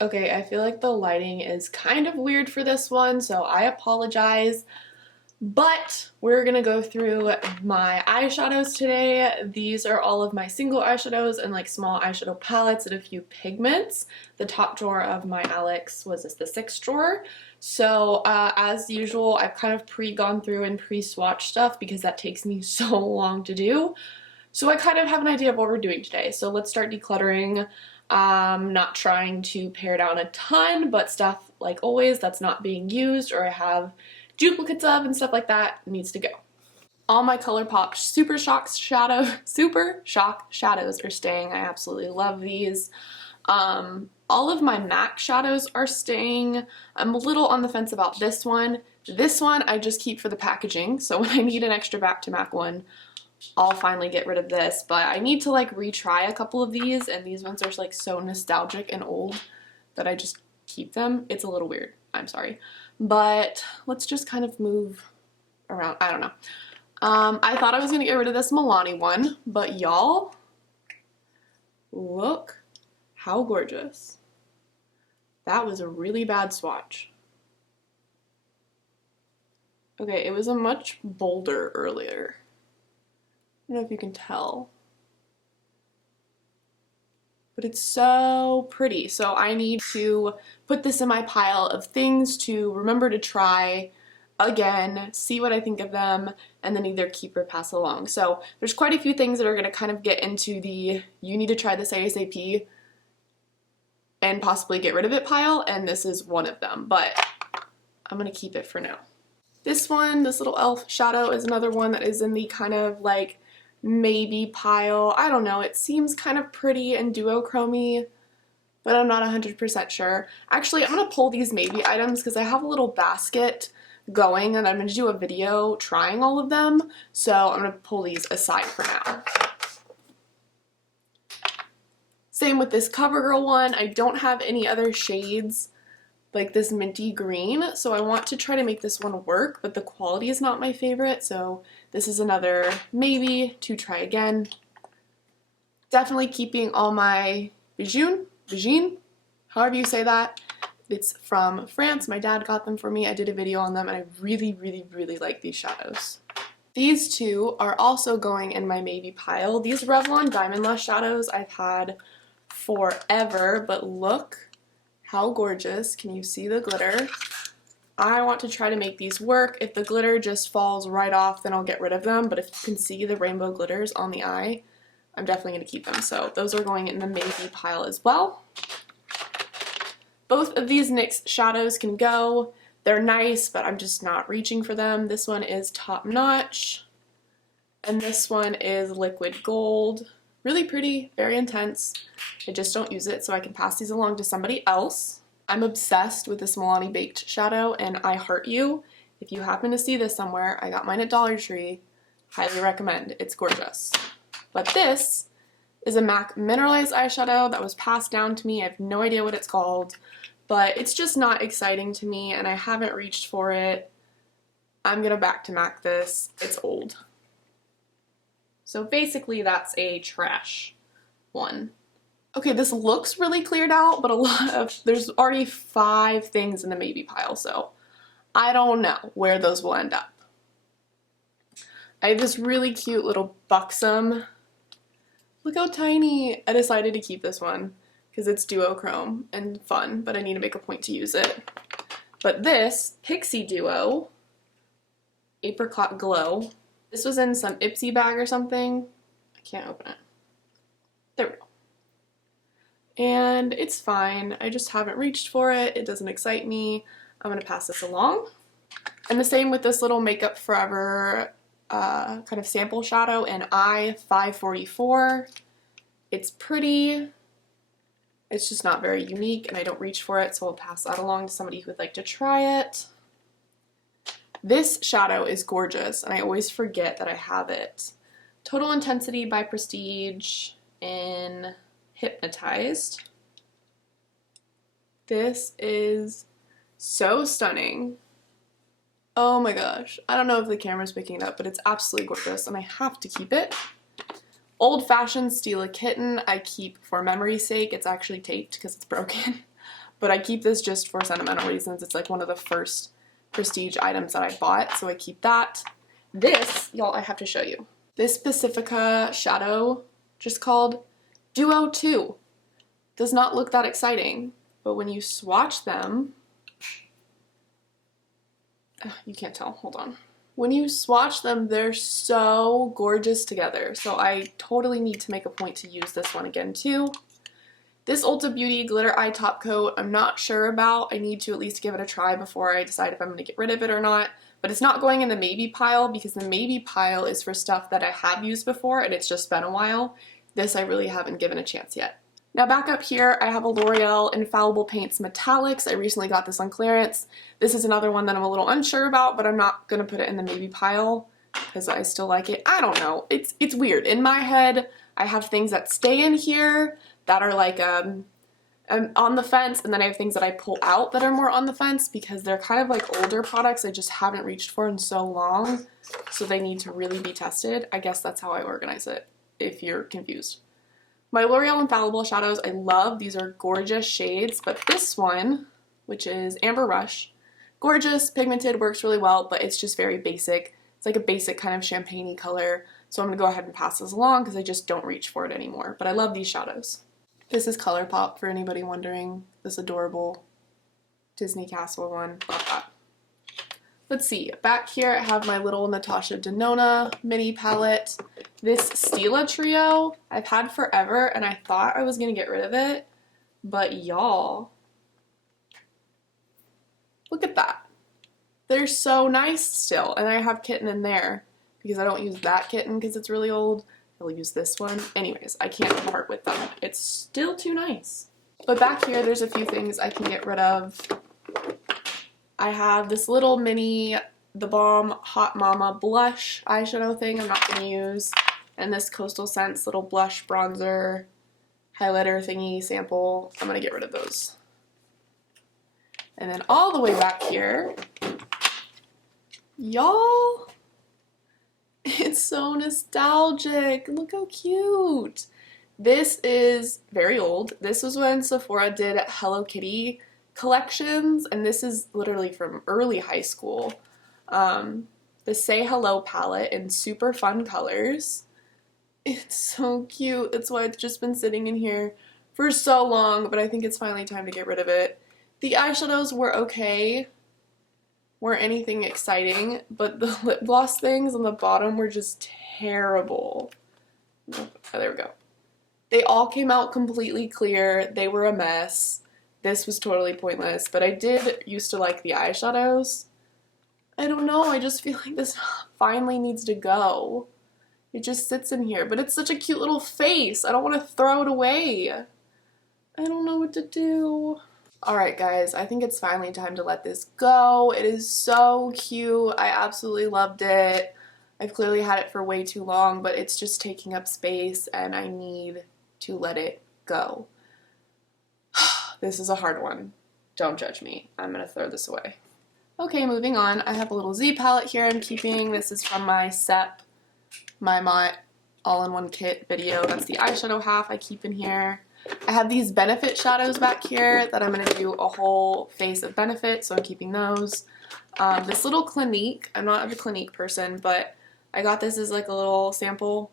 Okay, I feel like the lighting is kind of weird for this one, so I apologize. But we're gonna go through my eyeshadows today. These are all of my single eyeshadows and like small eyeshadow palettes and a few pigments. The top drawer of my Alex was the 6th drawer. So as usual, I've kind of gone through and pre-swatched stuff because that takes me so long to do. So I kind of have an idea of what we're doing today. So let's start decluttering. Not trying to pare down a ton, but stuff like always that's not being used or I have duplicates of and stuff like that needs to go. All my ColourPop Super Shock shadows are staying. I absolutely love these. All of my MAC shadows are staying. I'm a little on the fence about this one. This one I just keep for the packaging, so when I need an extra back to MAC one, I'll finally get rid of this, but I need to like retry a couple of these, and these ones are like so nostalgic and old that I just keep them. It's a little weird, I'm sorry. But let's just kind of move around. I don't know. I thought I was gonna get rid of this Milani one, but y'all, look how gorgeous. That was a really bad swatch. Okay, it was a much bolder earlier. I don't know if you can tell. But it's so pretty. So I need to put this in my pile of things to remember to try again, see what I think of them, and then either keep or pass along. So there's quite a few things that are going to kind of get into the you need to try this ASAP and possibly get rid of it pile, and this is one of them, but I'm going to keep it for now. This one, this little elf shadow, is another one that is in the kind of like maybe pile. I don't know, it seems kind of pretty and duochrome-y, but I'm not 100% sure. Actually, I'm going to pull these maybe items because I have a little basket going and I'm going to do a video trying all of them, so I'm going to pull these aside for now. Same with this CoverGirl one. I don't have any other shades like this minty green, so I want to try to make this one work, but the quality is not my favorite, so this is another maybe to try again. Definitely keeping all my Bijounes, however you say that. It's from France. My dad got them for me. I did a video on them and I really, really, really like these shadows. These two are also going in my maybe pile. These Revlon Diamond Lush shadows I've had forever, but look how gorgeous. Can you see the glitter? I want to try to make these work. If the glitter just falls right off, then I'll get rid of them, but if you can see the rainbow glitters on the eye, I'm definitely going to keep them. So those are going in the maybe pile as well. Both of these NYX shadows can go. They're nice, but I'm just not reaching for them. This one is Top Notch, and this one is Liquid Gold. Really pretty, very intense. I just don't use it, so I can pass these along to somebody else. I'm obsessed with this Milani Baked shadow, and I heart you. If you happen to see this somewhere, I got mine at Dollar Tree. Highly recommend. It's gorgeous. But this is a MAC mineralized eyeshadow that was passed down to me. I have no idea what it's called, but it's just not exciting to me, and I haven't reached for it. I'm gonna back to MAC this. It's old. So basically that's a trash one. Okay, this looks really cleared out, but there's already 5 things in the maybe pile, so I don't know where those will end up. I have this really cute little buxom. Look how tiny. I decided to keep this one because it's duochrome and fun, but I need to make a point to use it. But this Pixie Duo Apricot Glow, this was in some Ipsy bag or something. I can't open it. There we go. And it's fine. I just haven't reached for it. It doesn't excite me. I'm going to pass this along. And the same with this little Makeup Forever kind of sample shadow in I-544. It's pretty. It's just not very unique, and I don't reach for it, so I'll pass that along to somebody who would like to try it. This shadow is gorgeous, and I always forget that I have it. Total Intensity by Prestige in Hypnotized. This is so stunning. Oh my gosh. I don't know if the camera's picking it up, but it's absolutely gorgeous, and I have to keep it. Old Fashioned Steal a Kitten I keep for memory's sake. It's actually taped because it's broken. But I keep this just for sentimental reasons. It's like one of the first prestige items that I bought, so I keep that. This, y'all, I have to show you. This Pacifica shadow, just called Duo 2. Does not look that exciting, but when you swatch them, you can't tell, hold on. When you swatch them, they're so gorgeous together. So I totally need to make a point to use this one again too. This Ulta Beauty Glitter Eye Top Coat, I'm not sure about. I need to at least give it a try before I decide if I'm going to get rid of it or not. But it's not going in the maybe pile because the maybe pile is for stuff that I have used before and it's just been a while. This I really haven't given a chance yet. Now back up here, I have a L'Oreal Infallible Paints Metallics. I recently got this on clearance. This is another one that I'm a little unsure about, but I'm not going to put it in the maybe pile because I still like it. I don't know. It's weird. In my head, I have things that stay in here that are like on the fence, and then I have things that I pull out that are more on the fence because they're kind of like older products I just haven't reached for in so long, so they need to really be tested. I guess that's how I organize it, if you're confused. My L'Oreal Infallible shadows, I love. These are gorgeous shades, but this one, which is Amber Rush, gorgeous, pigmented, works really well, but it's just very basic. It's like a basic kind of champagne-y color, so I'm going to go ahead and pass this along because I just don't reach for it anymore, but I love these shadows. This is ColourPop for anybody wondering, this adorable Disney Castle one. Love that. Let's see, back here I have my little Natasha Denona mini palette. This Stila Trio I've had forever and I thought I was going to get rid of it, but y'all, look at that. They're so nice still, and I have Kitten in there because I don't use that Kitten because it's really old. I'll use this one. Anyways, I can't part with them. It's still too nice. But back here, there's a few things I can get rid of. I have this little mini The Balm Hot Mama blush eyeshadow thing I'm not going to use. And this Coastal Scents little blush bronzer highlighter thingy sample. I'm going to get rid of those. And then all the way back here, y'all, it's so nostalgic. Look how cute. This is very old. This was when Sephora did Hello Kitty collections, and this is literally from early high school. The Say Hello palette in super fun colors. It's so cute. That's why it's just been sitting in here for so long, but I think it's finally time to get rid of it. The eyeshadows were okay. Weren't anything exciting, but the lip gloss things on the bottom were just terrible. Oh, there we go. They all came out completely clear. They were a mess. This was totally pointless, but I did used to like the eyeshadows. I don't know, I just feel like this finally needs to go. It just sits in here, but it's such a cute little face. I don't want to throw it away. I don't know what to do. Alright guys, I think it's finally time to let this go. It is so cute. I absolutely loved it. I've clearly had it for way too long, but it's just taking up space and I need to let it go. This is a hard one. Don't judge me. I'm going to throw this away. Okay, moving on. I have a little Z palette here I'm keeping. This is from my SEP, my Mott all-in-one kit video. That's the eyeshadow half I keep in here. I have these Benefit shadows back here that I'm going to do a whole face of Benefit, so I'm keeping those. This little Clinique, I'm not a Clinique person, but I got this as like a little sample,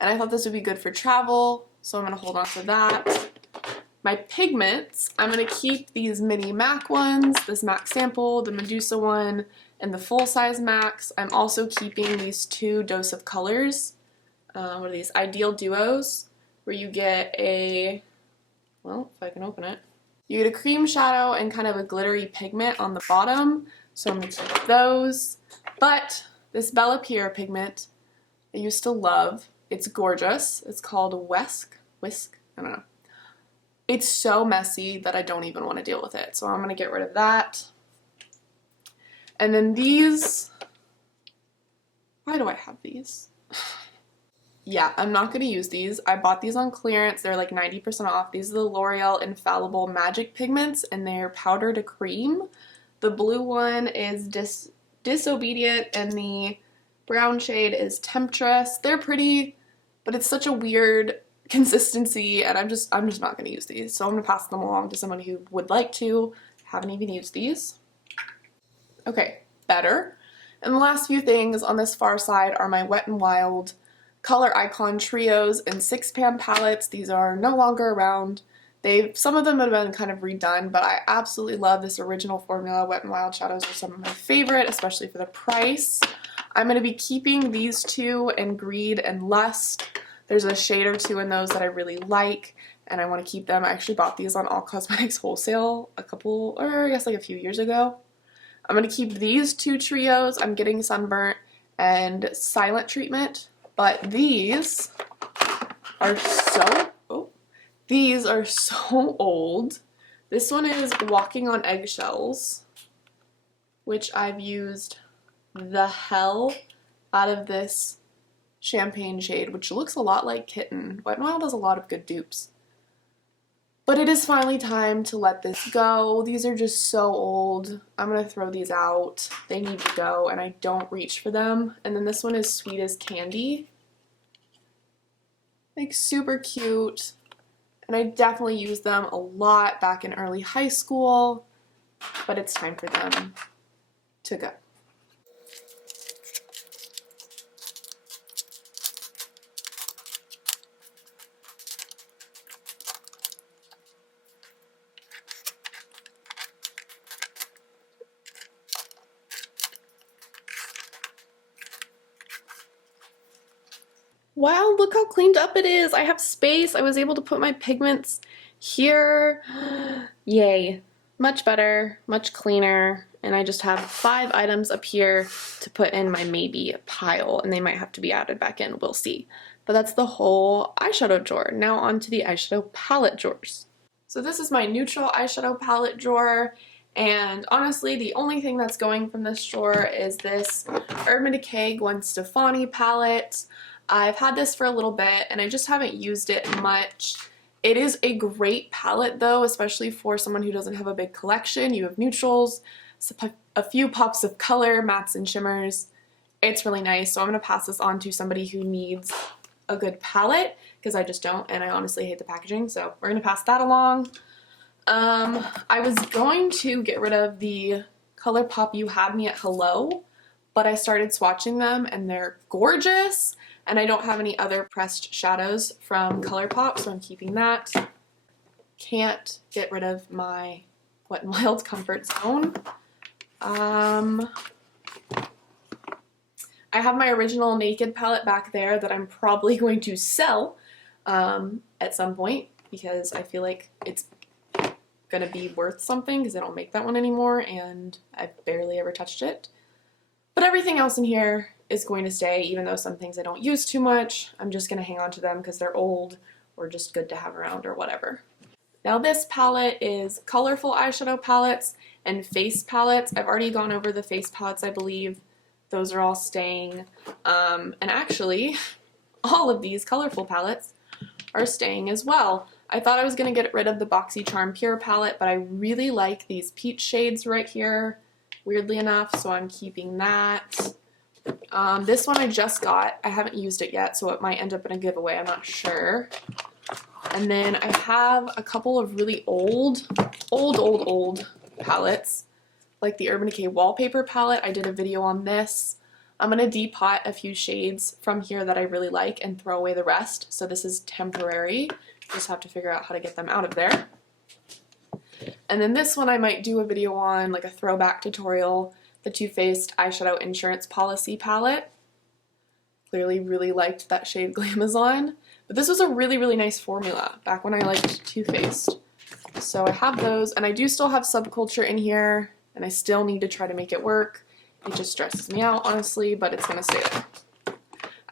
and I thought this would be good for travel, so I'm going to hold on to that. My pigments, I'm going to keep these mini MAC ones, this MAC sample, the Medusa one, and the full-size MACs. I'm also keeping these two Dose of Colors. What are these? Ideal Duos, where you get a, well, if I can open it, you get a cream shadow and kind of a glittery pigment on the bottom, so I'm going to keep those. But this Bella Pierre pigment I used to love. It's gorgeous. It's called Whisk, I don't know. It's so messy that I don't even want to deal with it, so I'm going to get rid of that. And then these, why do I have these? Yeah, I'm not going to use these. I bought these on clearance. They're like 90% off. These are the L'Oreal Infallible Magic Pigments, and they're powder to cream. The blue one is Disobedient, and the brown shade is Temptress. They're pretty, but it's such a weird consistency, and I'm just not going to use these. So I'm going to pass them along to someone who would like to. Haven't even used these. Okay, better. And the last few things on this far side are my Wet n Wild Color Icon Trios and 6-pan palettes. These are no longer around. Some of them have been kind of redone, but I absolutely love this original formula. Wet n Wild shadows are some of my favorite, especially for the price. I'm going to be keeping these two in Greed and Lust. There's a shade or two in those that I really like, and I want to keep them. I actually bought these on All Cosmetics Wholesale a few years ago. I'm going to keep these two trios. I'm getting Sunburnt and Silent Treatment, but these are so old. This one is Walking on Eggshells, which I've used the hell out of this champagne shade, which looks a lot like Kitten. Wet n Wild has a lot of good dupes. But it is finally time to let this go. These are just so old. I'm going to throw these out. They need to go, and I don't reach for them. And then this one is Sweet as Candy. Like, super cute. And I definitely used them a lot back in early high school. But it's time for them to go. Wow, look how cleaned up it is. I have space. I was able to put my pigments here. Yay. Much better, much cleaner. And I just have 5 items up here to put in my maybe pile, and they might have to be added back in. We'll see. But that's the whole eyeshadow drawer. Now on to the eyeshadow palette drawers. So this is my neutral eyeshadow palette drawer. And honestly, the only thing that's going from this drawer is this Urban Decay Gwen Stefani palette. I've had this for a little bit and I just haven't used it much. It is a great palette though, especially for someone who doesn't have a big collection. You have neutrals, a few pops of color, mattes and shimmers. It's really nice, so I'm going to pass this on to somebody who needs a good palette because I just don't, and I honestly hate the packaging, so we're going to pass that along. I was going to get rid of the ColourPop You Had Me at Hello, but I started swatching them and they're gorgeous. And I don't have any other pressed shadows from ColourPop, so I'm keeping that. Can't get rid of my Wet n Wild Comfort Zone. I have my original Naked palette back there that I'm probably going to sell at some point because I feel like it's going to be worth something because I don't make that one anymore and I've barely ever touched it. But everything else in here is going to stay, even though some things I don't use too much. I'm just going to hang on to them because they're old or just good to have around or whatever. Now this palette is colorful eyeshadow palettes and face palettes. I've already gone over the face palettes, I believe. Those are all staying. And actually, all of these colorful palettes are staying as well. I thought I was going to get rid of the BoxyCharm Pure palette, but I really like these peach shades right here, weirdly enough, so I'm keeping that. This one I just got. I haven't used it yet, so it might end up in a giveaway. I'm not sure. And then I have a couple of really old palettes, like the Urban Decay Wallpaper palette. I did a video on this. I'm going to depot a few shades from here that I really like and throw away the rest. So this is temporary. Just have to figure out how to get them out of there. And then this one I might do a video on, like a throwback tutorial. The Too Faced Eyeshadow Insurance Policy palette. Clearly really liked that shade Glamazon. But this was a really nice formula back when I liked Too Faced. So I have those, and I do still have Subculture in here, and I still need to try to make it work. It just stresses me out, honestly, but it's going to stay there.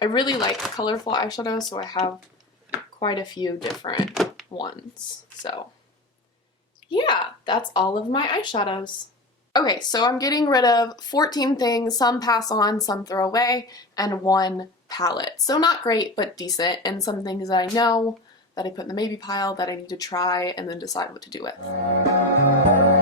I really like colorful eyeshadows, so I have quite a few different ones. So yeah, that's all of my eyeshadows. Okay, so I'm getting rid of 14 things, some pass on, some throw away, and 1 palette. So not great, but decent, and some things that I know that I put in the maybe pile that I need to try and then decide what to do with.